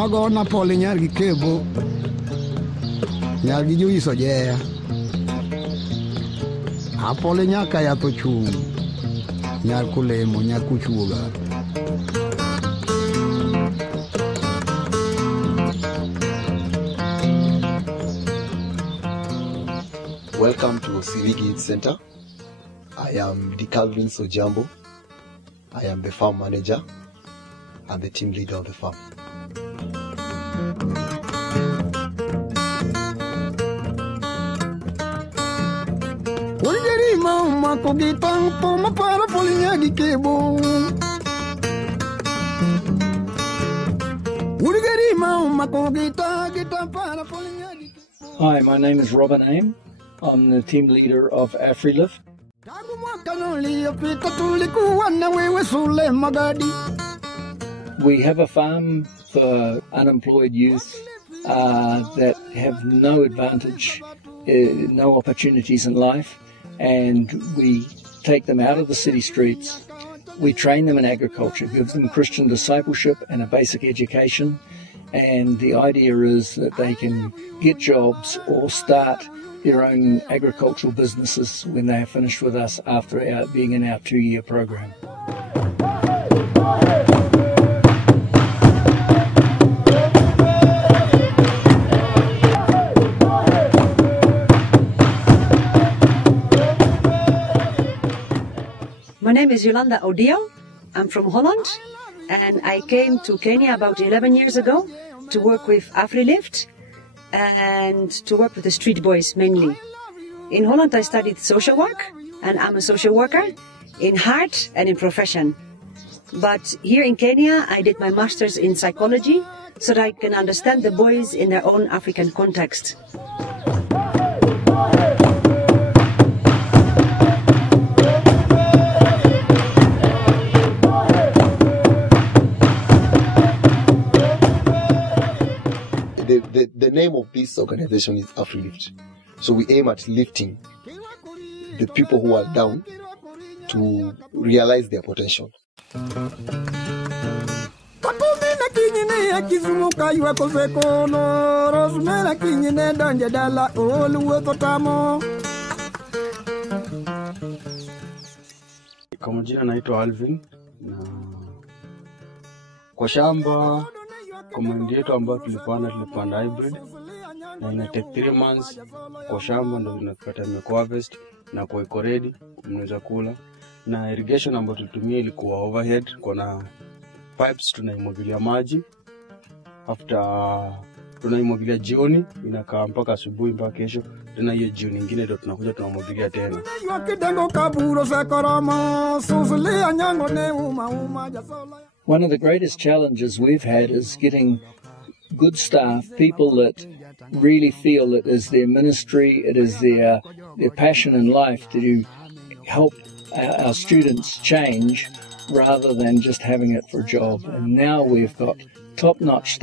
Magona pole nyargi kebo. Nyargi juiso jea. Apole nyaka ya to chung. Nyar kulemo nyakuchuga. Welcome to Osiligi Center. I am the Calvin Sojambo. I am the farm manager and the team leader of the farm. Hi, my name is Robin Aim. I'm the team leader of Afri-Lift. We have a farm for unemployed youth that have no advantage, no opportunities in life, and we take them out of the city streets. We train them in agriculture, give them Christian discipleship and a basic education, and the idea is that they can get jobs or start their own agricultural businesses when they are finished with us after being in our 2-year program. My name is Yolanda Odio. I'm from Holland, and I came to Kenya about 11 years ago to work with Afri-Lift and to work with the street boys mainly. In Holland I studied social work, and I'm a social worker in heart and in profession. But here in Kenya I did my master's in psychology so that I can understand the boys in their own African context. The name of this organization is Afri-Lift. So we aim at lifting the people who are down to realize their potential. Kwa majina naitwa Alvin, na kwa shamba kwa mahindi yetu ambayo tulipanda hybrid, na ina take 3 months kwa shamba ndio tunapata imekuwa harvest na kwa iko ready mnaweza kula. Na irrigation ambayo tulitumia ilikuwa overhead, kuna pipes tunaimwagilia maji, after tunaimwagilia jioni inakaa mpaka asubuhi mpaka kesho, tena hiyo jioni nyingine ndio tunakuja tunamwagilia tena. One of the greatest challenges we've had is getting good staff, people that really feel it is their ministry, it is their passion in life to help our students change rather than just having it for a job. And now we've got top-notch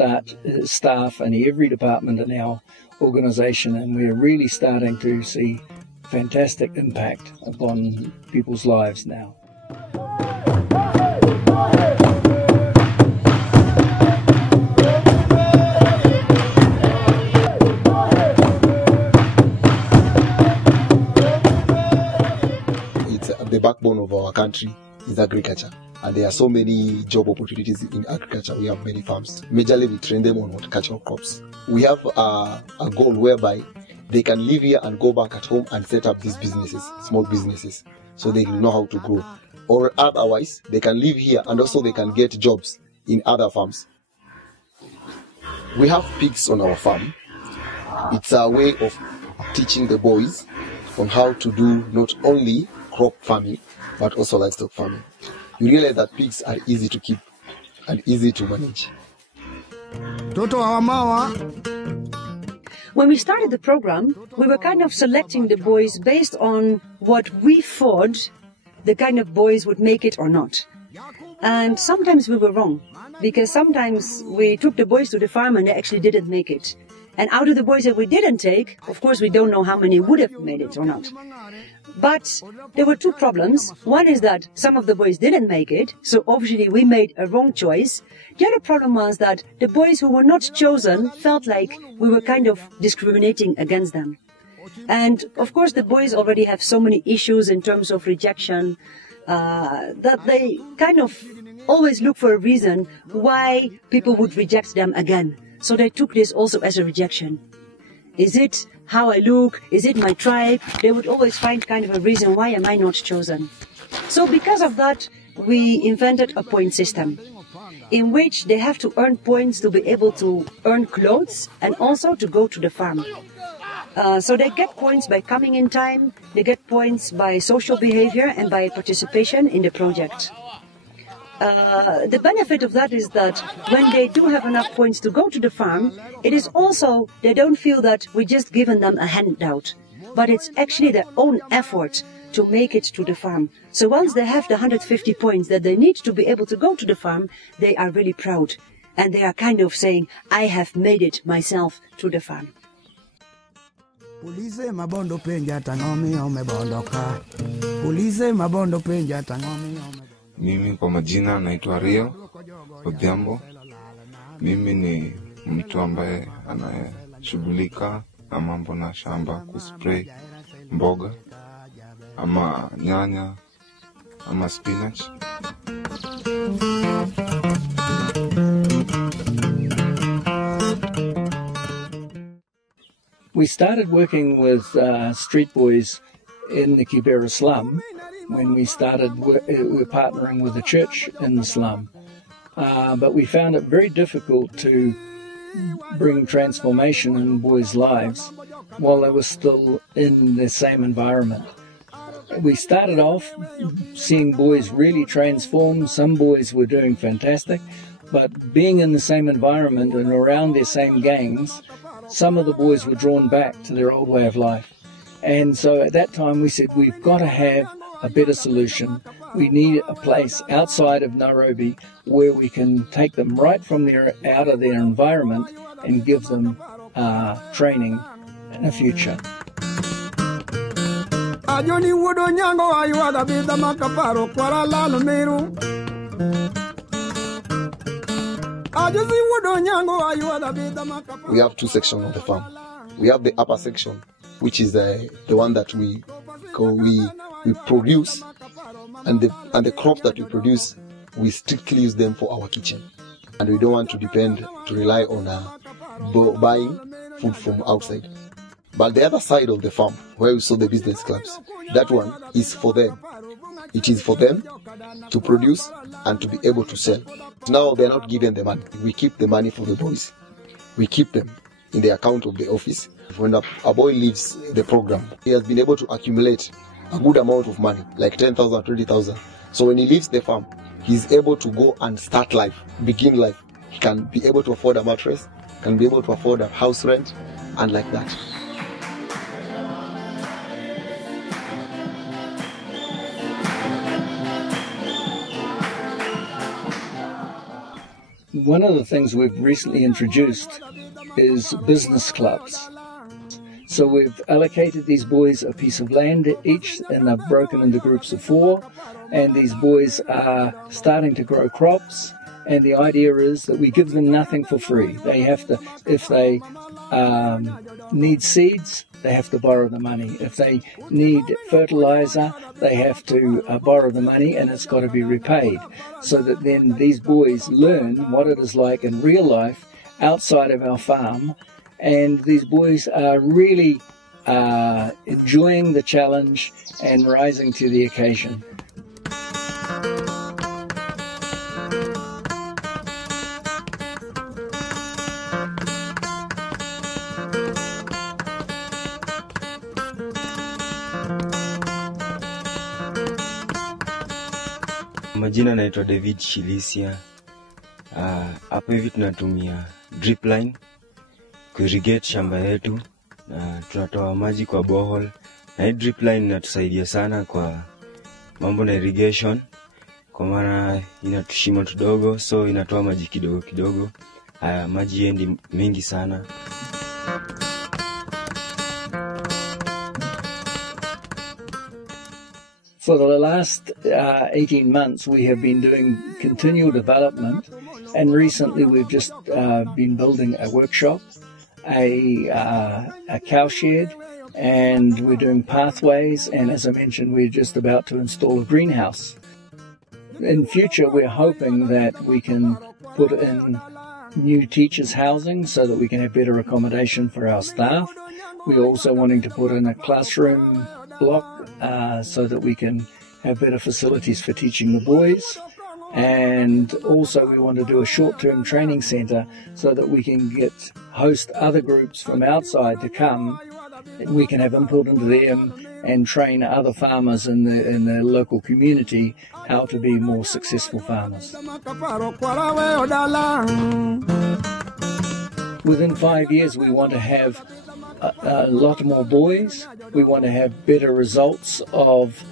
staff in every department in our organisation, and we're really starting to see fantastic impact upon people's lives now. The backbone of our country is agriculture, and there are so many job opportunities in agriculture. We have many farms. Majorly we train them on horticultural crops. We have a goal whereby they can live here and go back at home and set up these businesses, small businesses, so they know how to grow. Or otherwise, they can live here and also they can get jobs in other farms. We have pigs on our farm. It's a way of teaching the boys on how to do not only crop farming, but also livestock farming. You realize that pigs are easy to keep and easy to manage. When we started the program, we were kind of selecting the boys based on what we thought the kind of boys would make it or not. And sometimes we were wrong, because sometimes we took the boys to the farm and they actually didn't make it. And out of the boys that we didn't take, of course we don't know how many would have made it or not. But there were two problems. One is that some of the boys didn't make it, so obviously we made a wrong choice. The other problem was that the boys who were not chosen felt like we were kind of discriminating against them. And of course the boys already have so many issues in terms of rejection that they kind of always look for a reason why people would reject them again. So they took this also as a rejection. Is it how I look? Is it my tribe? They would always find kind of a reason, why am I not chosen? So because of that, we invented a point system in which they have to earn points to be able to earn clothes and also to go to the farm. So they get points by coming in time, they get points by social behavior and by participation in the project. The benefit of that is that when they do have enough points to go to the farm, it is also, they don't feel that we just given them a handout, but it's actually their own effort to make it to the farm. So once they have the 150 points that they need to be able to go to the farm, they are really proud. And they are kind of saying, I have made it myself to the farm. Mimi kwa majina naitwa Rio Odhiambo. Mimi ni mtu ambaye anayeshughulika na mambo na shamba, kuspray mboga ama nyanya ama spinach. We started working with street boys in the Kibera slum. When we started, we were partnering with the church in the slum. But we found it very difficult to bring transformation in boys' lives while they were still in the same environment. We started off seeing boys really transform. Some boys were doing fantastic, but being in the same environment and around their same gangs, some of the boys were drawn back to their old way of life. And so at that time we said, we've got to have a better solution. We need a place outside of Nairobi where we can take them right from out of their environment and give them training and a future. We have two sections of the farm. We have the upper section, which is the one that we produce, and the crops that we produce, we strictly use them for our kitchen, and we don't want to rely on buying food from outside. But the other side of the farm, where we saw the business clubs, that one is for them. It is for them to produce and to be able to sell. Now they're not given the money. We keep the money for the boys. We keep them in the account of the office. When a boy leaves the program, he has been able to accumulate a good amount of money, like 10,000, 20,000. So when he leaves the farm, he's able to go and start life, begin life. He can be able to afford a mattress, can be able to afford a house rent, and like that. One of the things we've recently introduced is business clubs. So we've allocated these boys a piece of land each, and they're broken into groups of 4, and these boys are starting to grow crops, and the idea is that we give them nothing for free. They have to, if they need seeds, they have to borrow the money. If they need fertilizer, they have to borrow the money, and it's got to be repaid, so that then these boys learn what it is like in real life outside of our farm. And these boys are really enjoying the challenge and rising to the occasion. Majina naitwa David Shilisia. Hapa hivi tunatumia drip line kuirrigate shamba yetu, na tunatoa maji kwa borehole, na hii drip line inatusaidia sana kwa mambo na irrigation, kwa maana inatushima tudogo, so inatoa maji kidogo kidogo. Maji yendi mingi sana. For the last 18 months, we have been doing continual development, and recently we've just been building a workshop, a cow shed, and we're doing pathways, and as I mentioned, we're just about to install a greenhouse. In future, we're hoping that we can put in new teachers' housing so that we can have better accommodation for our staff. We're also wanting to put in a classroom block so that we can have better facilities for teaching the boys. And also we want to do a short-term training centre so that we can host other groups from outside to come. We can have input into them and train other farmers in the local community how to be more successful farmers. Within 5 years, we want to have a lot more boys. We want to have better results of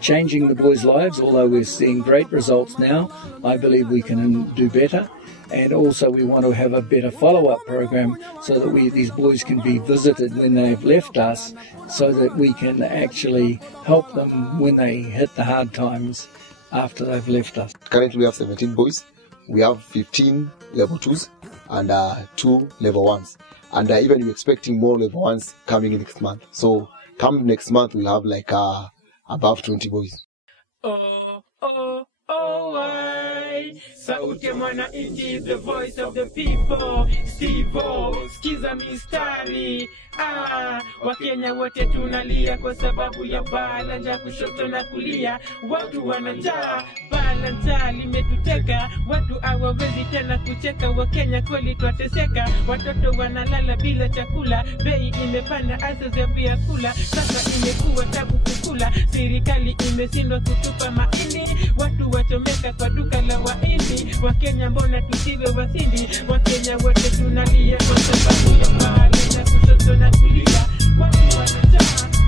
changing the boys' lives. Although we're seeing great results now, I believe we can do better. And also we want to have a better follow-up program so that these boys can be visited when they've left us, so that we can actually help them when they hit the hard times after they've left us. Currently we have 17 boys. We have 15 level 2s and 2 level 1s. And even we're expecting more level 1s coming next month. So come next month we'll have like above 20 boys. Sauti ya mwananchi, the voice of the people. Stivo, skiza mistari. Wakenya wote tunalia kwa sababu ya bala njaa kushoto na kulia. Watu wanajaa, bala njaa limetuteka. Watu hawawezi tena kucheka. Wakenya kweli twateseka. Watoto wanalala bila chakula. Bei imepanda hasa za vyakula. Sasa imekuwa tabu kukula. Serikali imeshindwa kutupa mahindi. Watu wachomeka kwa duka la wahindi. Wakenya mbona tusiwe wasindi? Wakenya wote tunalia kwa sababu ya bala njaa kushoto na kulia. Watu wanajaa.